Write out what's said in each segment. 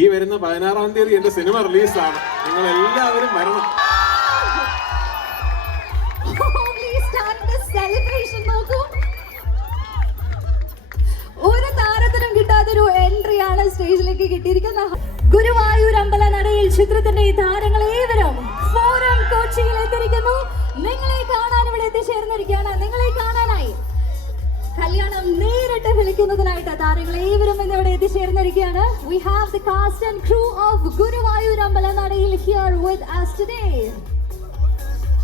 ഈ വരുന്ന പതിനാറാം തീയതി എന്റെ സിനിമ റിലീസാണ്. നിങ്ങൾ എല്ലാവരും വരണം ഒരു എൻട്രി ആണ് സ്റ്റേജിലേക്ക് കിട്ടിയിരിക്കുന്നത്. ഗുരുവായൂർ അമ്പല നടയിൽ ചിത്രത്തിന്റെ ഈ താരങ്ങൾ ഏവരും ഫോറം കൊച്ചിയിൽ എത്തിയിരിക്കുന്നു. നിങ്ങളെ കാണാൻ ഇവിടെ എത്തിച്ചേർന്നിരിക്കുകയാണ്. നിങ്ങളെ കാണാനായി. കല്യാണം നേരിട്ട് വിളിക്കുന്നതിനായിട്ട് താരങ്ങൾ ഏവരും ഇന്ന് ഇവിടെ എത്തിച്ചേർന്നിരിക്കുകയാണ്. We have the cast and crew of Guruvayur അമ്പല നടയിൽ ഹിയർ വിത്ത് us ടുഡേ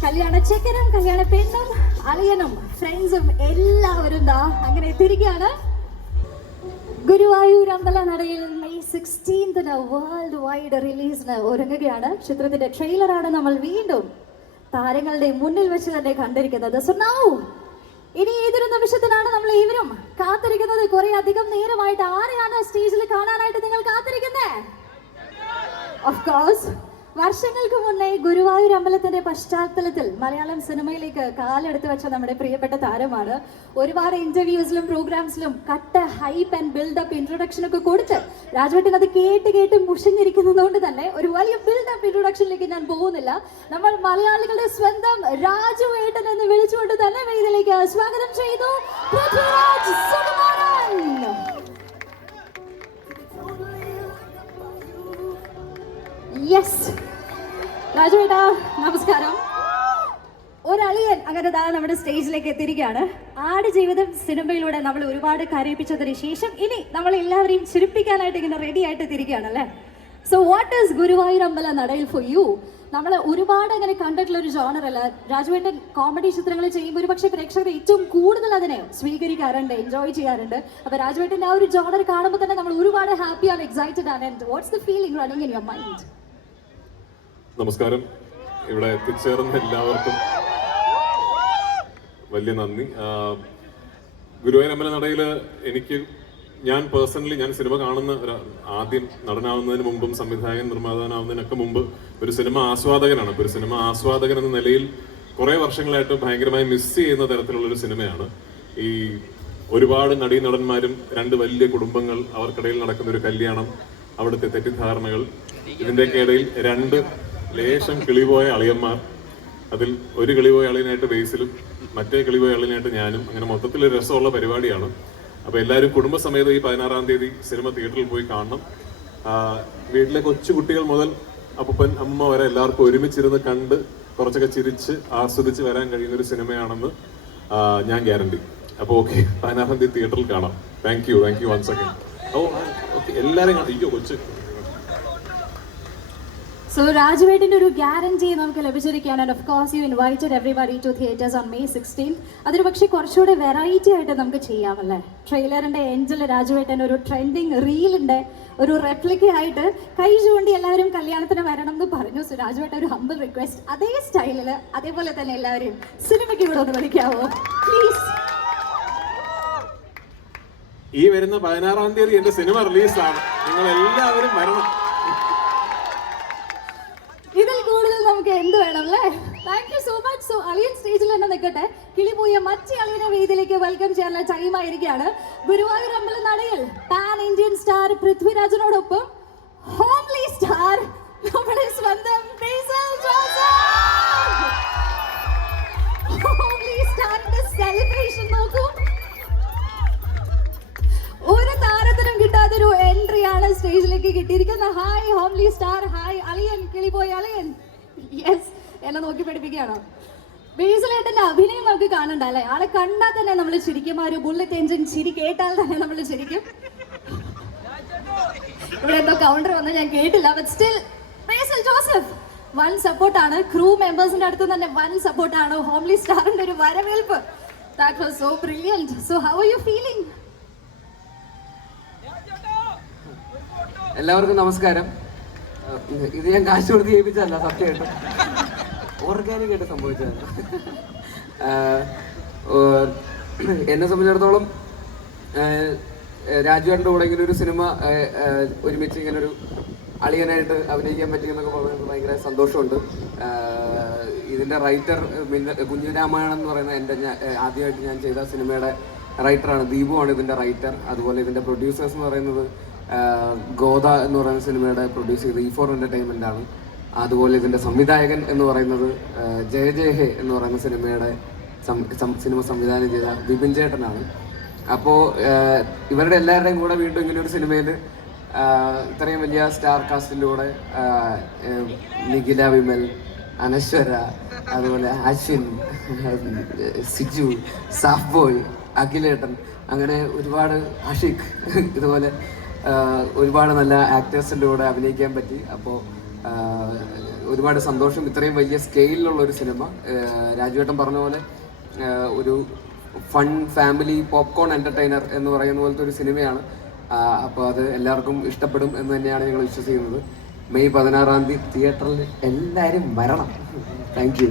കല്യാണ ചെക്കനും കല്യാണ പെണ്ണും അളിയനും ഫ്രണ്ട്സും എല്ലാവരും ദാ അങ്ങനെ എത്തിയിരിക്കുകയാണ്. ഗുരുവായൂർ അമ്പല നടയിൽ മെയ് സിക്സ്റ്റീൻത്തിന് വേൾഡ് വൈഡ് റിലീസിന് ഒരുങ്ങുകയാണ്. ചിത്രത്തിന്റെ ട്രെയിലറാണ് നമ്മൾ വീണ്ടും താരങ്ങളുടെ മുന്നിൽ വെച്ച് തന്നെ കണ്ടിരിക്കുന്നത്. സോ നൗ ഇനി ഏതൊരു നിമിഷത്തിനാണ് നമ്മൾ ഇവരും കാത്തിരിക്കുന്നത്? കുറെ അധികം നേരമായിട്ട് ആരെയാണ് സ്റ്റേജിൽ കാണാനായിട്ട് നിങ്ങൾ കാത്തിരിക്കുന്നത് ഓഫ് കോഴ്സ് വർഷങ്ങൾക്ക് മുന്നേ ഗുരുവായൂർ അമ്പലത്തിന്റെ പശ്ചാത്തലത്തിൽ മലയാളം സിനിമയിലേക്ക് കാലെടുത്ത് വെച്ച നമ്മുടെ പ്രിയപ്പെട്ട താരമാണ്. ഒരുപാട് ഇന്റർവ്യൂസിലും പ്രോഗ്രാംസിലും cut hype and buildup introduction ഒക്കെ കൊടുത്ത് രാജവട്ടൻ അത് കേട്ട് കേട്ട് മുഷിഞ്ഞിരിക്കുന്നതുകൊണ്ട് തന്നെ ഒരു വലിയ ബിൽഡപ്പ് ഇൻട്രൊഡക്ഷനിലേക്ക് ഞാൻ പോകുന്നില്ല. നമ്മൾ മലയാളികളുടെ സ്വന്തം രാജു ഏട്ടൻ എന്ന് വിളിച്ചുകൊണ്ട് തന്നെ വേദിയിലേക്ക് സ്വാഗതം ചെയ്തു. പൃഥ്വിരാജ് സുകുമാരൻ! യെസ് രാജുവേട്ടാ നമസ്കാരം. ഒരളിയൻ അങ്ങനെ ദാ നമ്മുടെ സ്റ്റേജിലേക്ക് എത്തിയിരിക്കുകയാണ്. ആട് ജീവിതം സിനിമയിലൂടെ നമ്മൾ ഒരുപാട് കരയിപ്പിച്ചതിന് ശേഷം ഇനി നമ്മൾ എല്ലാവരെയും ചിരിപ്പിക്കാനായിട്ട് ഇങ്ങനെ റെഡി ആയിട്ട് എത്തിയിരിക്കുകയാണ് അല്ലേ? സോ വാട്ട് ഈസ് ഗുരുവായൂർ അമ്പല നടയിൽ ഫോർ യു നമ്മൾ ഒരുപാട് അങ്ങനെ കണ്ടിട്ടുള്ള ഒരു ജോണർ അല്ല. രാജുവേട്ടൻ കോമഡി ചിത്രങ്ങൾ ചെയ്യുമ്പോൾ ഒരു പക്ഷേ പ്രേക്ഷകർ ഏറ്റവും കൂടുതൽ അതിനെ സ്വീകരിക്കാറുണ്ട് എൻജോയ് ചെയ്യാറുണ്ട്. അപ്പൊ രാജുവേട്ടന്റെ ആ ഒരു ജോണർ കാണുമ്പോൾ തന്നെ നമ്മൾ ഒരുപാട് ഹാപ്പി ആണ് എക്സൈറ്റഡ് ആണ്. And what's the feeling running in your mind നമസ്കാരം. ഇവിടെ എത്തിച്ചേർന്ന എല്ലാവർക്കും വലിയ നന്ദി. അമ്പല നടയിൽ എനിക്ക് ഞാൻ പേഴ്സണലി ഞാൻ സിനിമ കാണുന്ന ഒരു ആദ്യം നടനാവുന്നതിന് മുമ്പും സംവിധായകൻ നിർമ്മാതാവുന്നതിനൊക്കെ മുമ്പ് ഒരു സിനിമ ആസ്വാദകനാണ്. ഒരു സിനിമ ആസ്വാദകൻ എന്ന നിലയിൽ കുറേ വർഷങ്ങളായിട്ട് ഭയങ്കരമായി മിസ് ചെയ്യുന്ന തരത്തിലുള്ള ഒരു സിനിമയാണ് ഈ ഒരുപാട് നടീനടന്മാരും രണ്ട് വലിയ കുടുംബങ്ങൾ അവർക്കിടയിൽ നടക്കുന്ന ഒരു കല്യാണം അവിടുത്തെ തെറ്റിദ്ധാരണകൾ ഇതിന്റെയൊക്കെ ഇടയിൽ രണ്ട് ലേശം കിളിപോയ അളിയന്മാർ അതിൽ ഒരു കിളിപോയ അളിയനായിട്ട് ബേസിലും മറ്റേ കിളിപോയ അളിയനായിട്ട് ഞാനും അങ്ങനെ മൊത്തത്തിൽ രസമുള്ള പരിപാടിയാണ്. അപ്പോൾ എല്ലാവരും കുടുംബസമേതം ഈ പതിനാറാം തീയതി സിനിമ തിയേറ്ററിൽ പോയി കാണണം. വീട്ടിലെ കൊച്ചു കുട്ടികൾ മുതൽ അപ്പൻ അമ്മ വരെ എല്ലാവർക്കും ഒരുമിച്ചിരുന്ന് കണ്ട് കുറച്ചൊക്കെ ചിരിച്ച് ആസ്വദിച്ച് വരാൻ കഴിയുന്ന ഒരു സിനിമയാണെന്ന് ഞാൻ ഗ്യാരണ്ടി. അപ്പോൾ ഓക്കെ പതിനാറാം തീയതി തിയേറ്ററിൽ കാണാം. Thank you thank you one second oh okay എല്ലാവരും കാണാം. അയ്യോ കൊച്ചു. സോ രാജുവേട്ടിന്റെ ഒരു ഗ്യാരണ്ടി നമുക്ക് ലഭിച്ചിരിക്കുകയാണ്. And of course you invited everybody to theatres on May sixteen അതൊരു പക്ഷേ കുറച്ചുകൂടെ വെറൈറ്റി ആയിട്ട് നമുക്ക് ചെയ്യാമല്ലേ? ട്രെയിലറിന്റെ എൻഡിൽ രാജുവേട്ടന്റെ ഒരു ട്രെൻഡിങ് റീലിന്റെ ഒരു റെപ്ലിക്ക ആയിട്ട് കൈ ചൂണ്ടി എല്ലാവരും കല്യാണത്തിന് വരണം എന്ന് പറഞ്ഞു. സോ രാജുവേട്ടൻ ഒരു ഹമ്പിൾ റിക്വസ്റ്റ് അതേ സ്റ്റൈലിൽ അതേപോലെ തന്നെ എല്ലാവരും സിനിമയ്ക്ക് ഇവിടെ ഒന്ന് വിളിക്കാവോ? പ്ലീസ് ഈ വരുന്ന പതിനാറാം തീയതി എന്റെ സിനിമ റിലീസാണ് നിങ്ങൾ എല്ലാവരും വരണം. നമുക്ക് എന്ത് വേണം അല്ലേ thank you so much so അളിയൻ സ്റ്റേജിൽ തന്നെ നിൽക്കട്ടെ. കിളി പോയ മറ്റേ അളിയനെ വേദിയിലേക്ക് വെൽക്കം ചെയ്യാനുള്ള ടൈം ആയിരിക്കുകയാണ്. ഗുരുവായൂർ അമ്പലനടയിൽ പാൻ ഇന്ത്യൻ സ്റ്റാർ പൃഥ്വിരാജിനോടൊപ്പം ഹോംലി സ്റ്റാർ നമ്മുടെ സ്വന്തം ഹോംലി സെലിബ്രേഷൻ നോക്കൂ. ഒരു താരത്തിനും കിട്ടാത്തൊരു എൻട്രി ആണ് സ്റ്റേജിലേക്ക് കിട്ടിയിരിക്കുന്നത്. ഹായ് ഹോംലി സ്റ്റാർ ഹായ് അളിയൻ കിളിപോയി അളിയൻ. യെസ് എന്നെ നോക്കി പഠിപ്പിക്കുകയാണോ. ബേസിലേട്ടന്റെ അഭിനയം നമുക്ക് കാണണ്ട അല്ലേ? ആളെ കണ്ടാൽ തന്നെ നമ്മൾ ചിരിക്കും ആ ഒരു ബുള്ളറ്റ് എഞ്ചിൻ ചിരി കേട്ടാൽ തന്നെ നമ്മൾ ചിരിക്കും ഇവിടെ എന്തോ കൗണ്ടർ വന്ന് ഞാൻ കേട്ടില്ല but still Basil Joseph one സപ്പോർട്ടാണ് ക്രൂ മെമ്പേഴ്സിന്റെ അടുത്ത് തന്നെ വൺ സപ്പോർട്ടാണ് ഹോംലി സ്റ്റാറിന്റെ ഒരു വരവേൽപ്പ്. That was so brilliant so how are you feeling എല്ലാവർക്കും നമസ്കാരം. ഇത് ഞാൻ കാശ് കൊടുത്ത് സത്യം ഓർഗാനിക് ആയിട്ട് സംഭവിച്ചതല്ല. എന്നെ സംബന്ധിച്ചിടത്തോളം രാജുവേട്ടന്റെ കൂടെ ഇങ്ങനെ ഒരു സിനിമ ഒരുമിച്ച് ഇങ്ങനെ ഒരു അളിയനായിട്ട് അഭിനയിക്കാൻ പറ്റിയെന്നൊക്കെ പറയുന്നത് ഭയങ്കര സന്തോഷമുണ്ട്. ഇതിന്റെ റൈറ്റർ കുഞ്ഞുരാമായണം എന്ന് പറയുന്ന എന്റെ ആദ്യമായിട്ട് ഞാൻ ചെയ്ത സിനിമയുടെ റൈറ്ററാണ് ദീപുവാണ് ഇതിന്റെ റൈറ്റർ അതുപോലെ ഇതിന്റെ പ്രൊഡ്യൂസേഴ്സ് എന്ന് പറയുന്നത് ഗോദ എന്ന് പറയുന്ന സിനിമയുടെ പ്രൊഡ്യൂസ് ചെയ്ത ഇ ഫോർ എന്റർടൈൻമെന്റ് ആണ്. അതുപോലെ ഇതിന്റെ സംവിധായകൻ എന്ന് പറയുന്നത് ജയ ജയ ഹെ എന്ന് പറയുന്ന സിനിമയുടെ സിനിമ സംവിധാനം ചെയ്ത വിപിൻ ചേട്ടനാണ്. അപ്പോൾ ഇവരുടെ എല്ലാവരുടെയും കൂടെ വീണ്ടും ഇങ്ങനെ ഒരു സിനിമയിൽ ഇത്രയും വലിയ സ്റ്റാർ കാസ്റ്റിലൂടെ നിഖില വിമൽ അനശ്വര അതുപോലെ അശ്വിൻ സിജു സാഫ് ബോയ് അഖിലേട്ടൻ അങ്ങനെ ഒരുപാട് അഷിഖ് ഇതുപോലെ ഒരുപാട് നല്ല ആക്ടേഴ്സിന്റെ കൂടെ അഭിനയിക്കാൻ പറ്റി. അപ്പോൾ ഒരുപാട് സന്തോഷം. ഇത്രയും വലിയ സ്കെയിലുള്ള ഒരു സിനിമ രാജുവേട്ടൻ പറഞ്ഞ പോലെ ഒരു ഫൺ ഫാമിലി പോപ്കോൺ എന്റർടൈനർ എന്ന് പറയുന്ന പോലത്തെ ഒരു സിനിമയാണ് അപ്പോൾ അത് എല്ലാവർക്കും ഇഷ്ടപ്പെടും എന്ന് തന്നെയാണ് ഞങ്ങൾ വിശ്വസിക്കുന്നത്. മെയ് പതിനാറാം തീയതി തിയേറ്ററിൽ എല്ലാവരും വരണം. Thank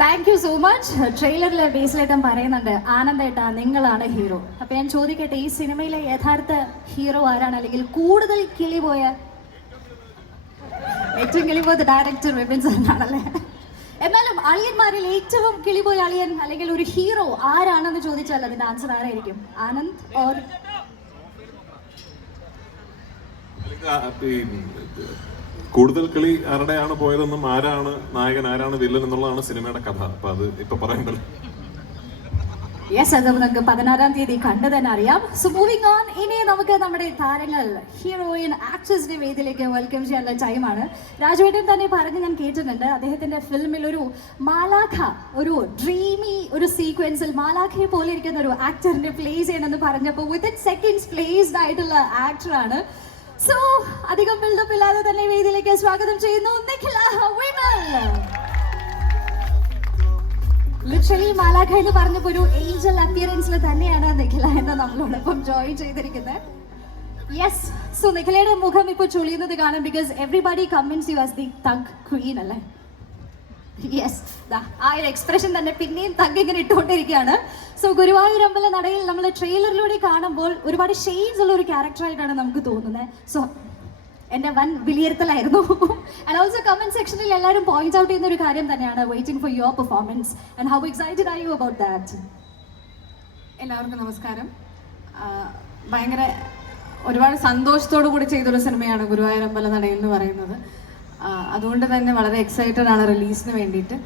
thank you so much ട്രെയിലറിൽ ബേസിലേട്ടൻ പറയുന്നുണ്ട് ആനന്ദേട്ട നിങ്ങളാണ് ഹീറോ അപ്പൊ ഞാൻ ചോദിക്കട്ടെ ഈ സിനിമയിലെ യഥാർത്ഥ ഹീറോ ആരാണ്? അല്ലെങ്കിൽ കൂടുതൽ കിളി പോയ ഏറ്റവും കിളി പോയത് ഡയറക്ടർ വിപിൻ സാറിനാണല്ലേ? എന്നാലും അളിയന്മാരിൽ ഏറ്റവും കിളി പോയ അളിയൻ അല്ലെങ്കിൽ ഒരു ഹീറോ ആരാണെന്ന് ചോദിച്ചാൽ അതിന്റെ ആൻസർ ആരായിരിക്കും? ആനന്ദ് ഓർ കൂടുതൽ കളി ആരുടെയാണ് പോയതെന്നും ആരാണ് നായകൻ ആരാണ് വില്ലൻ എന്നുള്ളതാണ് സിനിമയുടെ കഥ. അപ്പൊ അത് ഇപ്പൊ പറയണ്ടല്ലോ യെസ് അത് നമുക്ക് പതിനാറാം തീയതി കണ്ടു തന്നെ അറിയാം. സോ മൂവിങ് ഓൺ ഇനി നമുക്ക് നമ്മുടെ താരങ്ങൾ ഹീറോയിൻ ആക്ട്രസിന്റെ വേദിയിലേക്ക് വെൽക്കം ചെയ്യാനുള്ള ടൈമാണ് രാജുവേട്ടൻ തന്നെ പറഞ്ഞ് ഞാൻ കേട്ടിട്ടുണ്ട്. അദ്ദേഹത്തിന്റെ ഫിലിമിൽ ഒരു മാലാഖ ഒരു ഡ്രീമി ഒരു സീക്വൻസിൽ മാലാഖയെ പോലെ ഇരിക്കുന്ന ഒരു ആക്ടറിനെ പ്ലേ ചെയ്യണമെന്ന് പറഞ്ഞപ്പോൾ വിത്തിൻ സെക്കൻഡ്സ് പ്ലേസ്ഡ് ആയിട്ടുള്ള ആക്ടറാണ് സോ അധികം ബിൽഡപ്പ് ഇല്ലാതെ തന്നെ വേദിയിലേക്ക് സ്വാഗതം ചെയ്യുന്നു. നിഖില ലിറ്ററലി മാലാഖ എന്ന് പറഞ്ഞപ്പോ ഒരു ഏഞ്ചൽ അപ്പിയറൻസിൽ തന്നെയാണ് നിഖില എന്ന് നമ്മളോടൊപ്പം ജോയിൻ ചെയ്തിരിക്കുന്നത്. യെസ് സോ നിഖിലയുടെ മുഖം ഇപ്പൊ ചൊളിയുന്നത് കാണാം because everybody comments you as the thug queen അല്ലേ? യെസ് ആ ഒരു എക്സ്പ്രഷൻ തന്നെ പിന്നെയും തങ്ക ഇങ്ങനെ ഇട്ടുകൊണ്ടിരിക്കുകയാണ്. സോ ഗുരുവായൂർ അമ്പല നടയിൽ നമ്മൾ ട്രെയിലറിലൂടെ കാണുമ്പോൾ ഒരുപാട് ഷെയ്ഡ്സ് ഉള്ള ഒരു ക്യാരക്ടറായിട്ടാണ് നമുക്ക് തോന്നുന്നത് സോ എന്റെ വൻ വിലയിരുത്തലായിരുന്നു. ആൻഡ് ഓൾസോ കമന്റ് സെക്ഷനിൽ എല്ലാവരും പോയിന്റ് ഔട്ട് ചെയ്യുന്ന ഒരു കാര്യം തന്നെയാണ് waiting for your performance and how excited are you about that എല്ലാവർക്കും നമസ്കാരം. ഭയങ്കര ഒരുപാട് സന്തോഷത്തോടു കൂടി ചെയ്തൊരു സിനിമയാണ് ഗുരുവായൂരമ്പല നടയിൽ എന്ന് പറയുന്നത്. അതുകൊണ്ട് തന്നെ വളരെ എക്സൈറ്റഡ് ആണ് റിലീസിന് വേണ്ടിയിട്ട്.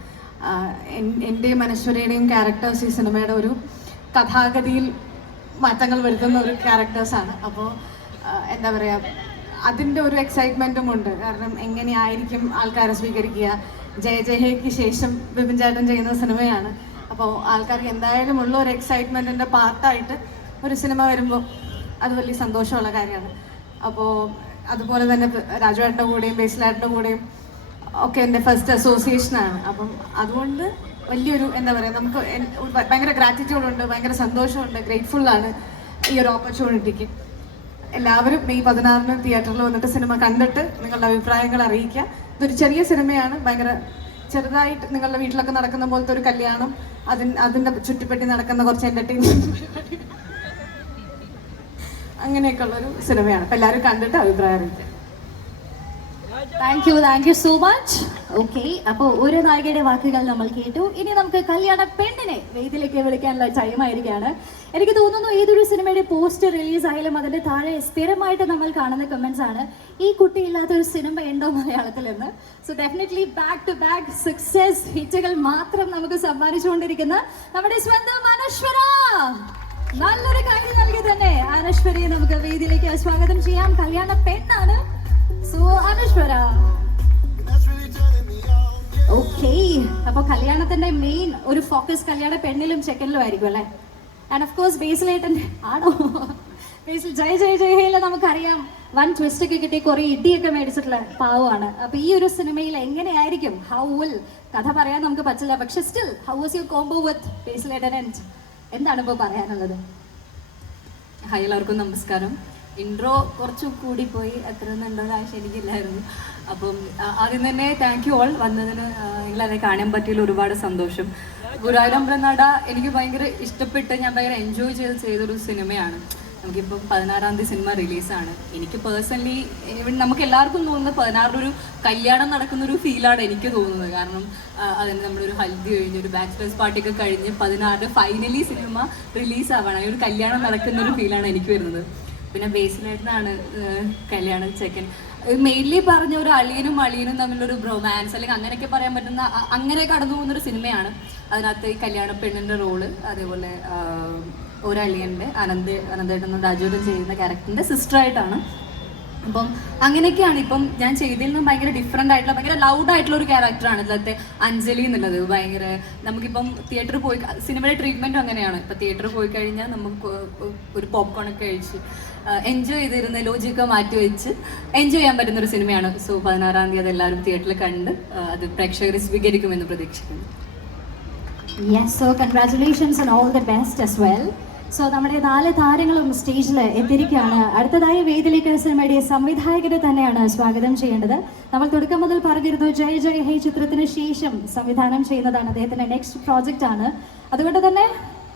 എന്റെയും അനശ്വരയുടെയും ക്യാരക്ടേഴ്സ് ഈ സിനിമയുടെ ഒരു കഥാഗതിയിൽ മാറ്റങ്ങൾ വരുത്തുന്ന ഒരു ക്യാരക്ടേഴ്സാണ് അപ്പോൾ എന്താ പറയുക അതിന്റെ ഒരു എക്സൈറ്റ്മെന്റും ഉണ്ട്. കാരണം എങ്ങനെയായിരിക്കും ആൾക്കാരെ സ്വീകരിക്കുക? ജയ ജയഹയ്ക്ക് ശേഷം ബിപിൻ ചേട്ടൻ ചെയ്യുന്ന സിനിമയാണ് അപ്പോൾ ആൾക്കാർക്ക് എന്തായാലും ഉള്ള ഒരു എക്സൈറ്റ്മെന്റിന്റെ പാർട്ടായിട്ട് ഒരു സിനിമ വരുമ്പോൾ അത് വലിയ സന്തോഷമുള്ള കാര്യമാണ്. അപ്പോൾ അതുപോലെ തന്നെ രാജുവേട്ടന്റെ കൂടെയും ബേസിലേട്ടന്റെ കൂടെയും ഒക്കെ എന്റെ ഫസ്റ്റ് അസോസിയേഷനാണ് അപ്പം അതുകൊണ്ട് വലിയൊരു എന്താ പറയുക നമുക്ക് ഭയങ്കര ഗ്രാറ്റിറ്റ്യൂഡ് ഉണ്ട് ഭയങ്കര സന്തോഷമുണ്ട് ഗ്രേറ്റ്ഫുള്ളാണ് ഈ ഒരു ഓപ്പർച്യൂണിറ്റിക്ക് എല്ലാവരും മെയ് പതിനാറിന് തിയേറ്ററിൽ വന്നിട്ട് സിനിമ കണ്ടിട്ട് നിങ്ങളുടെ അഭിപ്രായങ്ങൾ അറിയിക്കുക. ഇതൊരു ചെറിയ സിനിമയാണ് ഭയങ്കര ചെറുതായിട്ട് നിങ്ങളുടെ വീട്ടിലൊക്കെ നടക്കുന്ന പോലത്തെ ഒരു കല്യാണം അതിൻ അതിന്റെ ചുറ്റിപ്പറ്റി നടക്കുന്ന കുറച്ച് എന്റർടൈൻമെന്റ് അങ്ങനെയൊക്കെ ഉള്ളൊരു സിനിമയാണ്. അപ്പം എല്ലാവരും കണ്ടിട്ട് അഭിപ്രായം അറിയിക്കുക thank you thank you so much okay അപ്പോൾ ഒരു നായികയുടെ വാക്കുകൾ നമ്മൾ കേട്ടു. ഇനി നമുക്ക് കല്യാണ പെണ്ണിനെ വേദിയിലേക്ക് വിളിക്കാനുള്ള ടൈം ആയിരിക്കുകയാണ് എനിക്ക് തോന്നുന്നു ഏതൊരു സിനിമയുടെ പോസ്റ്റർ റിലീസ് ആയാലും അതിന്റെ താഴെ സ്ഥിരമായിട്ട് നമ്മൾ കാണുന്ന കമന്റ്സ് ആണ്. ഈ കുട്ടി ഇല്ലാത്ത ഒരു സിനിമ ഉണ്ടോ മലയാളത്തിൽ എന്ന് so definitely back to back success ഹിറ്റുകൾ മാത്രം നമുക്ക് സമ്മാനിച്ചുകൊണ്ടിരിക്കുന്ന നമ്മുടെ സ്വന്തം അനശ്വര നല്ലൊരു കാര്യം നൽകി തന്നെ അനശ്വരയെ നമുക്ക് വേദിയിലേക്ക് സ്വാഗതം ചെയ്യാം. കല്യാണ പെണ്ണാണ്. സോ അനശ്വര. ഓക്കേ അപ്പൊ കല്യാണത്തിന്റെ മെയിൻ ഒരു ഫോക്കസ് കല്യാണ പെണ്ണിലും ചെക്കനിലും ആയിരിക്കും അല്ലേ? ആൻഡ് ഓഫ് കോഴ്സ് ബേസിലേട്ടന്റെ ആണോ? ബേസിൽ ജയ ജയ ജയഹയിൽ നമുക്കറിയാം. വൺ ട്വിസ്റ്റ് ഒക്കെ കിട്ടി കുറെ ഇടിയൊക്കെ മേടിച്ചിട്ടുള്ള പാവമാണ്. അപ്പൊ ഈ ഒരു സിനിമയിൽ എങ്ങനെയായിരിക്കും? ഹൗ വിൽ കഥ പറയാൻ നമുക്ക് പറ്റില്ല. പക്ഷെ still how was you combo with ബേസിലേട്ടൻ and എന്താണ് ഇപ്പോൾ പറയാനുള്ളത്? ഹായ് എല്ലാവർക്കും നമസ്കാരം. ഇൻട്രോ കുറച്ച് കൂടി പോയി എത്ര ഉണ്ടോയെന്ന് ആവശ്യം എനിക്കില്ലായിരുന്നു. അപ്പം ആദ്യം തന്നെ താങ്ക് യു ഓൾ വന്നതിന് ആ, നിങ്ങളെ കാണാൻ പറ്റിയതിൽ ഒരുപാട് സന്തോഷം. ഗുരുവായൂരമ്പലം നട എനിക്ക് ഭയങ്കര ഇഷ്ടപ്പെട്ട് ഞാൻ ഭയങ്കര എൻജോയ് ചെയ്ത് ചെയ്തൊരു സിനിമയാണ് നമുക്കിപ്പം പതിനാറാം തീയതി സിനിമ റിലീസാണ്. എനിക്ക് പേഴ്സണലി നമുക്ക് എല്ലാവർക്കും തോന്നുന്നത് പതിനാറിനൊരു കല്യാണം നടക്കുന്ന ഒരു ഫീലാണ് എനിക്ക് തോന്നുന്നത്. കാരണം അതിന് നമ്മളൊരു ഹൽദി കഴിഞ്ഞ് ഒരു ബാച്ചിലേഴ്സ് പാർട്ടിയൊക്കെ കഴിഞ്ഞ് പതിനാറിന് ഫൈനലി സിനിമ റിലീസ് ആവണം ഒരു കല്യാണം നടക്കുന്ന ഒരു ഫീലാണ് എനിക്ക് വരുന്നത്. പിന്നെ ബേസിലായിട്ടാണ് കല്യാണം ചെക്കൻ. മെയിൻലി പറഞ്ഞ ഒരു അളിയനും അളിയനും തമ്മിലൊരു ബ്രൊമാൻസ് അല്ലെങ്കിൽ അങ്ങനെയൊക്കെ പറയാൻ പറ്റുന്ന അങ്ങനെ കടന്നു പോകുന്നൊരു സിനിമയാണ്. അതിനകത്ത് ഈ കല്യാണ പെണ്ണിന്റെ റോൾ അതേപോലെ ആ, ഒരു അളിയന്റെ അനന്ത് അനന്തേട്ടൻ രാജുവേട്ടൻ ചെയ്യുന്ന ക്യാരക്ടറിന്റെ സിസ്റ്ററായിട്ടാണ്. അപ്പം അങ്ങനെയൊക്കെയാണ് ഇപ്പം ഞാൻ ചെയ്തതിൽ നിന്നും ഭയങ്കര ഡിഫറെന്റ് ആയിട്ടുള്ള ഭയങ്കര ലൗഡ് ആയിട്ടുള്ള ഒരു ക്യാരക്ടറാണ് ഇതിലത്തെ അഞ്ജലി എന്നുള്ളത്. ഭയങ്കര നമുക്കിപ്പം തിയേറ്ററിൽ പോയി സിനിമയുടെ ട്രീറ്റ്മെന്റും അങ്ങനെയാണ്. ഇപ്പം തിയേറ്ററിൽ പോയി കഴിഞ്ഞാൽ നമുക്ക് ഒരു പോപ്കോൺ ഒക്കെ കഴിച്ച് എൻജോയ് ചെയ്തിരുന്ന ലോജിയൊക്കെ മാറ്റി വെച്ച് എൻജോയ് ചെയ്യാൻ പറ്റുന്ന ഒരു സിനിമയാണ് സോ പതിനാറാം തീയതി എല്ലാവരും തിയേറ്ററിൽ കണ്ട് അത് പ്രേക്ഷകർ സ്വീകരിക്കുമെന്ന് പ്രതീക്ഷിക്കുന്നു. Yes so congratulations and all the best as well so നമ്മുടെ നാല് താരങ്ങളും സ്റ്റേജിൽ എത്തിയിരിക്കുകയാണ്. അടുത്തതായി വേദിയിലേക്ക് സിനിമയുടെ സംവിധായകരെ തന്നെയാണ് സ്വാഗതം ചെയ്യേണ്ടത്. നമ്മൾ തുടക്കം മുതൽ പറഞ്ഞിരുന്നു ജയ ജയ ഹൈ ചിത്രത്തിന് ശേഷം സംവിധാനം ചെയ്യുന്നതാണ് അദ്ദേഹത്തിന്റെ നെക്സ്റ്റ് പ്രോജക്റ്റ് ആണ്. അതുകൊണ്ട് തന്നെ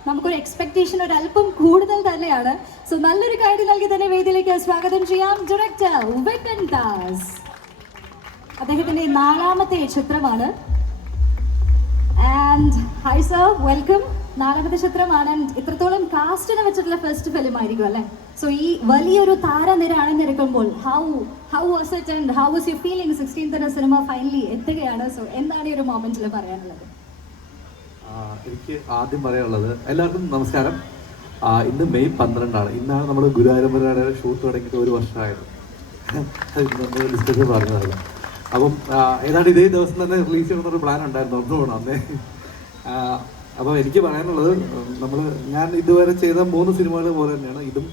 നമുക്കൊരു എക്സ്പെക്ടേഷൻ ഒരു അല്പം കൂടുതൽ തന്നെയാണ്. സോ നല്ലൊരു കാര്യം നൽകി തന്നെ വേദിയിലേക്ക് സ്വാഗതം ചെയ്യാം. ഡയറക്ടർ വിപിൻ ദാസ്. അദ്ദേഹത്തിന്റെ നാലാമത്തെ ചിത്രമാണ്. ആൻഡ് ഹൈ സർ വെൽക്കം നാലാമത്തെ ചിത്രമാണ്. ഇത്രത്തോളം കാസ്റ്റിനെ വെച്ചിട്ടുള്ള ഫസ്റ്റ് ഫിലിം ആയിരിക്കും അല്ലേ? സോ ഈ വലിയൊരു താരനിര അണിഞ്ഞിരിക്കുമ്പോൾ how how was it and how was you feeling sixteen തന്നെ സിനിമ ഫൈനലി എത്തുകയാണ്? സോ എന്താണ് ഈ ഒരു മൊമെന്റിൽ പറയാനുള്ളത്? എനിക്ക് ആദ്യം പറയാനുള്ളത് എല്ലാവർക്കും നമസ്കാരം. ഇന്ന് മെയ് പന്ത്രണ്ടാണ്. ഇന്നാണ് നമ്മൾ ഗുരുവായൂരമ്പലയുടെ ഷൂട്ട് തുടങ്ങിയിട്ട് ഒരു വർഷമായത്. നമ്മൾ ഡിസ്കഷൻ പറഞ്ഞതല്ല. അപ്പം ഏതാണ്ട് ഇതേ ദിവസം തന്നെ റിലീസ് ചെയ്യണമെന്നൊരു പ്ലാൻ ഉണ്ടായിരുന്നു. ഒന്നുകൊണ്ട് അന്നേ. ആ, അപ്പം എനിക്ക് പറയാനുള്ളത് നമ്മൾ ഞാൻ ഇതുവരെ ചെയ്ത മൂന്ന് സിനിമകൾ പോലെ തന്നെയാണ്. ഇതും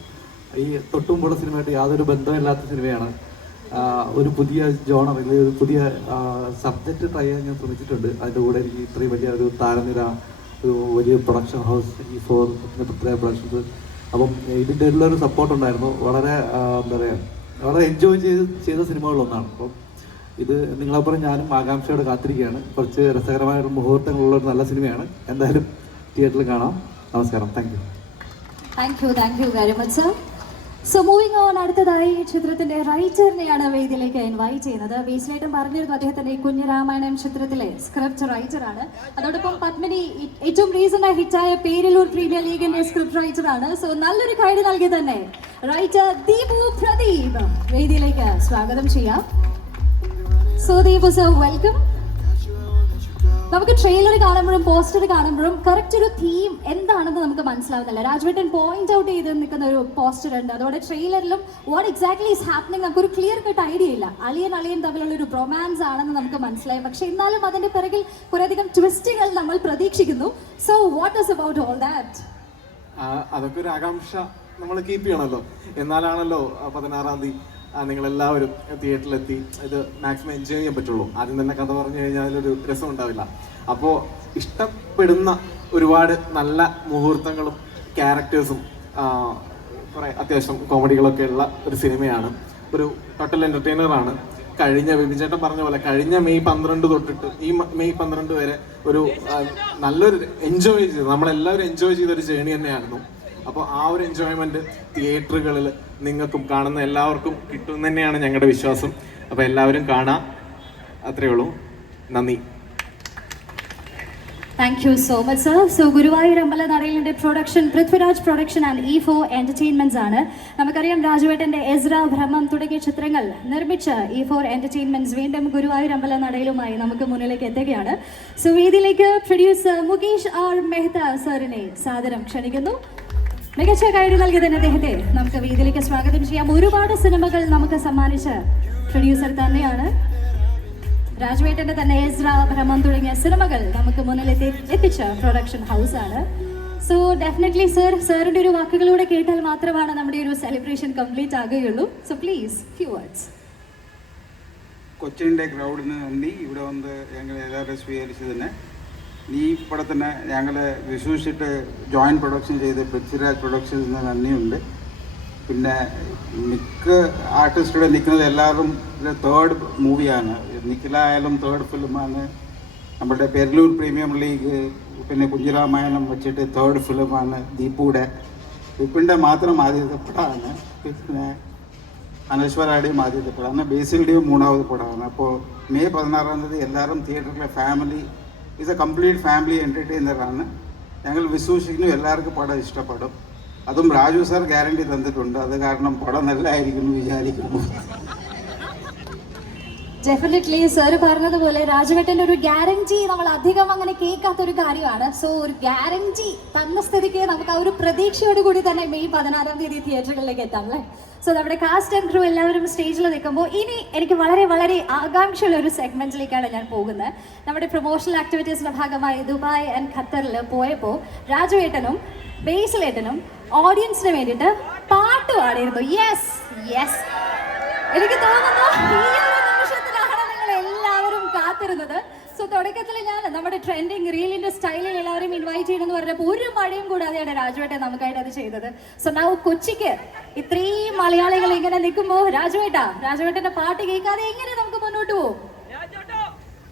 ഈ തൊട്ടുമുമ്പുള്ള സിനിമയായിട്ട് യാതൊരു ബന്ധമില്ലാത്ത സിനിമയാണ്. ഒരു പുതിയ ജോണർ അല്ലെങ്കിൽ ഒരു പുതിയ സബ്ജക്റ്റ് ട്രൈ ചെയ്യാൻ ഞാൻ ശ്രമിച്ചിട്ടുണ്ട്. അതിന്റെ കൂടെ എനിക്ക് ഇത്രയും വലിയ ഒരു താരനിര ഒരു വലിയ production house E four Prithviraj productions അപ്പം ഇതിന്റെ ഉള്ളൊരു സപ്പോർട്ട് ഉണ്ടായിരുന്നു. വളരെ എന്താ പറയുക വളരെ എൻജോയ് ചെയ്ത് ചെയ്ത സിനിമകളിലൊന്നാണ് അപ്പം ഇത് നിങ്ങളപ്പുറം ഞാനും ആകാംക്ഷയോടെ കാത്തിരിക്കുകയാണ്. കുറച്ച് രസകരമായ മുഹൂർത്തങ്ങളുള്ള ഒരു നല്ല സിനിമയാണ്. എന്തായാലും തിയേറ്ററിൽ കാണാം. നമസ്കാരം. Thank you thank you thank you very much sir so moving on അടുത്തതായി ചിത്രത്തിന്റെ റൈറ്ററിനെയാണ് വേദിയിലേക്ക് ഇൻവൈറ്റ് ചെയ്യുന്നത്. ബേസിലായിട്ടും പറഞ്ഞിരുന്നു അദ്ദേഹത്തിന്റെ കുഞ്ഞിരാമായണം ചിത്രത്തിലെ സ്ക്രിപ്റ്റ് റൈറ്റർ ആണ്. അതോടൊപ്പം പത്മിനി ഏറ്റവും റീസെന്റ് ആയി ഹിറ്റായ പേരിലൂർ പ്രീമിയർ ലീഗിന്റെ സ്ക്രിപ്റ്റ് റൈറ്റർ ആണ്. സോ നല്ലൊരു കൈഡ് നൽകി തന്നെ. റൈറ്റർ ദീപു പ്രദീപ്. വേദിയിലേക്ക് സ്വാഗതം ചെയ്യാം. സോ ദീപു സർ വെൽക്കം നമുക്ക് ട്രെയിലർ കാണുമ്പോഴും പോസ്റ്റർ കാണുമ്പോഴും കറക്റ്റ് ഒരു തീം എന്താണെന്ന് നമുക്ക് മനസ്സിലാവുന്നില്ല. രാജ്വേട്ടൻ പോയിന്റ് ഔട്ട് ചെയ്ത് നിൽക്കുന്ന ഒരു പോസ്റ്റർ ഉണ്ട്. അതോടെ ട്രെയിലറിലും വാട്ട് എക്സാക്ട്ലി ഈസ് ഹാപ്പനിങ് നമുക്ക് ഒരു ക്ലിയർ കട്ട് ഐഡിയ ഇല്ല. അളിയൻ അളിയൻ തമ്മിലുള്ള ഒരു റൊമാൻസ് ആണെന്ന് നമുക്ക് മനസ്സിലായി. പക്ഷെ എന്നാലും അതിന്റെ പിറകിൽ കുറേയധികം ട്വിസ്റ്റുകൾ നമ്മൾ പ്രതീക്ഷിക്കുന്നു. So what is about all that അതൊക്കെ ഒരു ആകാംക്ഷ നമ്മൾ കീപ്പ് ചെയ്യണമല്ലോ. എന്നാലാണല്ലോ പതിനാറാം തീയതി നിങ്ങൾ എല്ലാവരും തിയേറ്ററിലെത്തി. ഇത് മാക്സിമം എൻജോയ് ചെയ്യാൻ പറ്റുള്ളൂ. ആദ്യം തന്നെ കഥ പറഞ്ഞു കഴിഞ്ഞാൽ അതിലൊരു രസം ഉണ്ടാവില്ല. അപ്പോൾ ഇഷ്ടപ്പെടുന്ന ഒരുപാട് നല്ല മുഹൂർത്തങ്ങളും ക്യാരക്ടേഴ്സും കുറേ അത്യാവശ്യം കോമഡികളൊക്കെ ഉള്ള ഒരു സിനിമയാണ് ഒരു ടോട്ടൽ എന്റർടൈനറാണ് കഴിഞ്ഞ വിപിചേട്ടൻ പറഞ്ഞ പോലെ കഴിഞ്ഞ മെയ് പന്ത്രണ്ട് തൊട്ടിട്ട് ഈ മെയ് പന്ത്രണ്ട് വരെ ഒരു നല്ലൊരു എൻജോയ് ചെയ്ത് നമ്മളെല്ലാവരും എൻജോയ് ചെയ്ത ഒരു ജേണി തന്നെയായിരുന്നു. അപ്പോൾ ആ ഒരു എൻജോയ്മെന്റ് തിയേറ്ററുകളിൽ നിങ്ങൾക്കും കാണുന്ന എല്ലാവർക്കും കിട്ടും തന്നെയാണ് ഞങ്ങളുടെ വിശ്വാസം. അപ്പോൾ എല്ലാവരും കാണാം. അത്രയേ ഉള്ളൂ. നന്ദി. Thank you so much sir so Guruvayur അമ്പല നറയിലിന്റെ production Prithviraj production and E four entertainments ആണ്. നമുക്കറിയാം രാജുവേട്ടന്റെ എസ്ര ഭ്രമം തുടങ്ങിയ ചിത്രങ്ങൾ നിർമ്മിച്ച ഇ ഫോർ എന്റർടൈൻമെന്റ്സ് വീണ്ടും ഗുരുവായൂർ അമ്പല നടയിലുമായി നമുക്ക് മുന്നിലേക്ക് എത്തുകയാണ്. സോ വേദിയിലേക്ക് പ്രൊഡ്യൂസർ മുകേഷ് ആർ മെഹ്ത സാറിനെ സാദരം ക്ഷണിക്കുന്നു. മികച്ച കഴിവ് നൽകിയതിന് അദ്ദേഹത്തെ നമുക്ക് വേദിയിലേക്ക് സ്വാഗതം ചെയ്യാം. ഒരുപാട് സിനിമകൾ നമുക്ക് സമ്മാനിച്ച പ്രൊഡ്യൂസർ തന്നെയാണ്. രാജുവേട്ടന്റെ തന്നെ എസ്ര ഭ്രമം തുടങ്ങിയ സിനിമകൾ നമുക്ക് മുന്നിൽ എത്തി എത്തിച്ച പ്രൊഡക്ഷൻ ഹൗസ് ആണ്. സോ ഡെഫിനറ്റ്ലി സർ സാറിന്റെ ഒരു വാക്കുകളിലൂടെ കേട്ടാൽ മാത്രമാണ് നമ്മുടെ ഒരു സെലിബ്രേഷൻ കംപ്ലീറ്റ് ആകുകയുള്ളൂ. സോ പ്ലീസ് ഫ്യൂ വേർഡ്സ് കൊച്ചിന്റെ ക്രൗഡിന് നന്ദി. ഇവിടെ വന്ന് ഞങ്ങൾ എല്ലാവരും സ്വീകരിച്ചതിന് ഈ പടത്തിന് ഞങ്ങൾ വിശ്വസിച്ചിട്ട് ജോയിന്റ് പ്രൊഡക്ഷൻ ചെയ്ത് പൃഥ്വിരാജ് പ്രൊഡക്ഷൻസിന് നന്ദിയുണ്ട്. പിന്നെ മിക്ക ആർട്ടിസ്റ്റുടെ നിൽക്കുന്നത് എല്ലാവരും തേർഡ് മൂവിയാണ് നിഖിലായാലും തേർഡ് ഫിലിമാണ് നമ്മുടെ പെരലൂർ പ്രീമിയം ലീഗ് പിന്നെ കുഞ്ഞിരാമായണം വെച്ചിട്ട് തേർഡ് ഫിലിമാണ് ദീപുടെ. ദീപിന്റെ മാത്രം ആദ്യത്തെ പടമാണ്. പിന്നെ അനശ്വരയുടെയും ആദ്യത്തെ പടമാണ്. ബേസിലുടെയും മൂന്നാമത് പടമാണ്. അപ്പോൾ മെയ് പതിനാറാം തീയതി എല്ലാവരും തിയേറ്ററിലെ ഫാമിലി എ കംപ്ലീറ്റ് ഫാമിലി എന്റർടൈനറാണ് ഞങ്ങൾ വിശ്വസിക്കുന്നു എല്ലാവർക്കും പടം ഇഷ്ടപ്പെടും. അതും രാജു സാർ ഗ്യാരണ്ടി തന്നിട്ടുണ്ട്. അത് കാരണം പടം നല്ലതായിരിക്കും വിചാരിക്കുന്നു. ഡെഫിനറ്റ്ലി സർ പറഞ്ഞതുപോലെ രാജവേട്ടന്റെ ഒരു ഗ്യാരണ്ടി നമ്മൾ അധികം അങ്ങനെ കേൾക്കാത്ത ഒരു കാര്യമാണ്. സോ ഒരു ഗ്യാരണ്ടി തന്ന സ്ഥിതിക്ക് നമുക്ക് ആ ഒരു പ്രതീക്ഷയോട് കൂടി തന്നെ മെയ് പതിനാറാം തീയതി തിയേറ്ററുകളിലേക്ക് എത്താം അല്ലേ? സോ നമ്മുടെ കാസ്റ്റ് ആൻഡ് ക്രൂ എല്ലാവരും സ്റ്റേജിൽ നിൽക്കുമ്പോൾ ഇനി എനിക്ക് വളരെ വളരെ ആകാംക്ഷയുള്ള ഒരു സെഗ്മെന്റിലേക്കാണ് ഞാൻ പോകുന്നത്. നമ്മുടെ പ്രൊമോഷണൽ ആക്ടിവിറ്റീസിന്റെ ഭാഗമായി ദുബായ് ആൻഡ് ഖത്തറിൽ പോയപ്പോൾ രാജുവേട്ടനും ബേസിലേട്ടനും ഓഡിയൻസിന് വേണ്ടിയിട്ട് പാട്ട് പാടിയിരുന്നു യെസ് യെസ് എനിക്ക് തോന്നുന്നു ഈ ഒരു നിമിഷത്തിലാണ് നിങ്ങൾ എല്ലാവരും കാത്തിരുന്നത്. സോ തുടക്കത്തിൽ ഞാൻ നമ്മുടെ ട്രെൻഡിങ് റീലിന്റെ സ്റ്റൈലിൽ എല്ലാവരും ഇൻവൈറ്റ് ചെയ്യണമെന്ന് പറഞ്ഞപ്പോൾ ഒരു മഴയും കൂടാതെയാണ് രാജുവേട്ടൻ നമുക്കായിട്ട് അത് ചെയ്തത്. സോ നൗ കൊച്ചിക്ക് ഇത്രയും മലയാളികൾ ഇങ്ങനെ നിൽക്കുമ്പോൾ രാജുവേട്ടാ രാജുവേട്ടന്റെ പാട്ട് കേൾക്കാതെ എങ്ങനെ നമുക്ക് മുന്നോട്ട് പോകും